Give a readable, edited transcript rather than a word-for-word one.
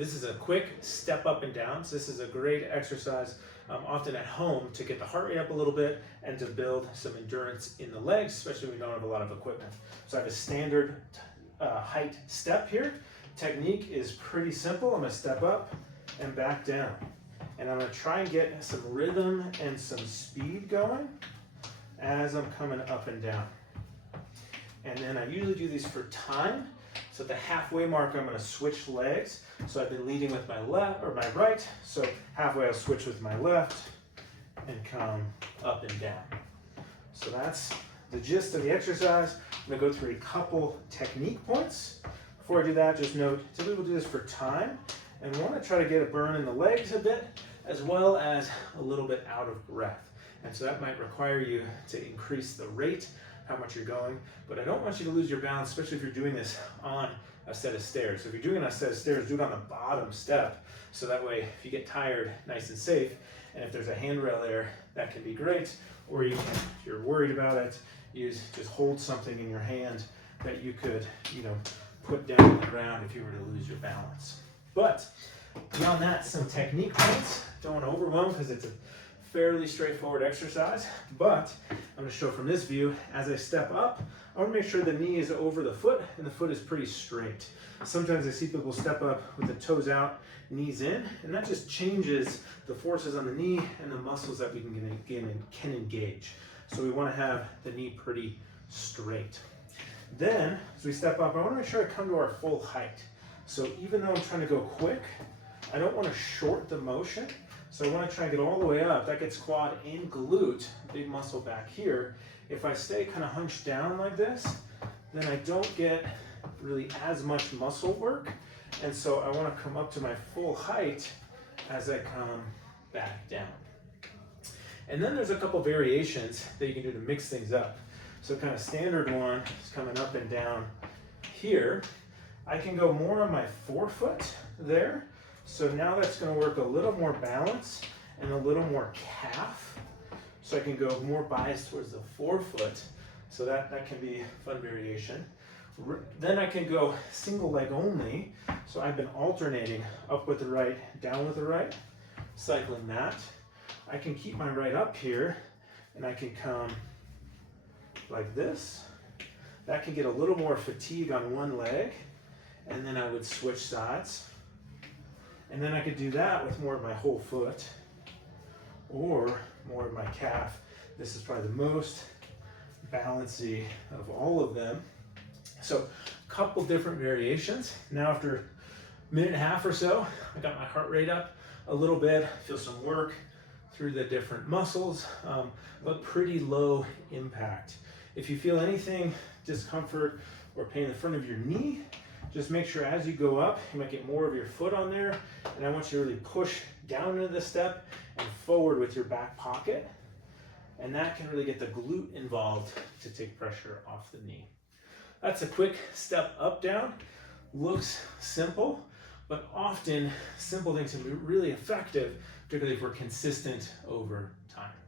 This is a quick step up and down. So this is a great exercise, often at home, to get the heart rate up a little bit and to build some endurance in the legs, especially when we don't have a lot of equipment. So I have a standard height step here. Technique is pretty simple. I'm gonna step up and back down. And I'm gonna try and get some rhythm and some speed going as I'm coming up and down. And then I usually do these for time. So at the halfway mark, I'm gonna switch legs. So I've been leading with my left or my right. So halfway I'll switch with my left and come up and down. So that's the gist of the exercise. I'm gonna go through a couple technique points. Before I do that, just note, typically we'll do this for time and we wanna try to get a burn in the legs a bit, as well as a little bit out of breath. And so that might require you to increase the rate, how much you're going, but I don't want you to lose your balance, especially if you're doing this on a set of stairs. So if you're doing a set of stairs, do it on the bottom step, so that way if you get tired, nice and safe, and if there's a handrail there, that can be great, or you can, if you're worried about it, just hold something in your hand that you could, put down on the ground if you were to lose your balance. But beyond that, some technique points. Don't want to overwhelm because it's a fairly straightforward exercise, but I'm going to show from this view. As I step up, I want to make sure the knee is over the foot and the foot is pretty straight. Sometimes I see people step up with the toes out, knees in, and that just changes the forces on the knee and the muscles that we can engage. So we want to have the knee pretty straight. Then, as we step up, I want to make sure I come to our full height. So even though I'm trying to go quick, I don't want to short the motion. So I want to try and get all the way up. That gets quad and glute, big muscle back here. If I stay kind of hunched down like this, then I don't get really as much muscle work. And so I want to come up to my full height as I come back down. And then there's a couple variations that you can do to mix things up. So kind of standard one is coming up and down here. I can go more on my forefoot there. So now that's going to work a little more balance and a little more calf. So I can go more biased towards the forefoot. So that can be a fun variation. Then I can go single leg only. So I've been alternating up with the right, down with the right, cycling that. I can keep my right up here and I can come like this. That can get a little more fatigue on one leg, and then I would switch sides. And then I could do that with more of my whole foot or more of my calf. This is probably the most balancy of all of them. So a couple different variations. Now after a minute and a half or so, I got my heart rate up a little bit, feel some work through the different muscles, but pretty low impact. If you feel anything, discomfort or pain in the front of your knee, just make sure as you go up, you might get more of your foot on there. And I want you to really push down into the step and forward with your back pocket. And that can really get the glute involved to take pressure off the knee. That's a quick step up, down. Looks simple, but often simple things can be really effective, particularly if we're consistent over time.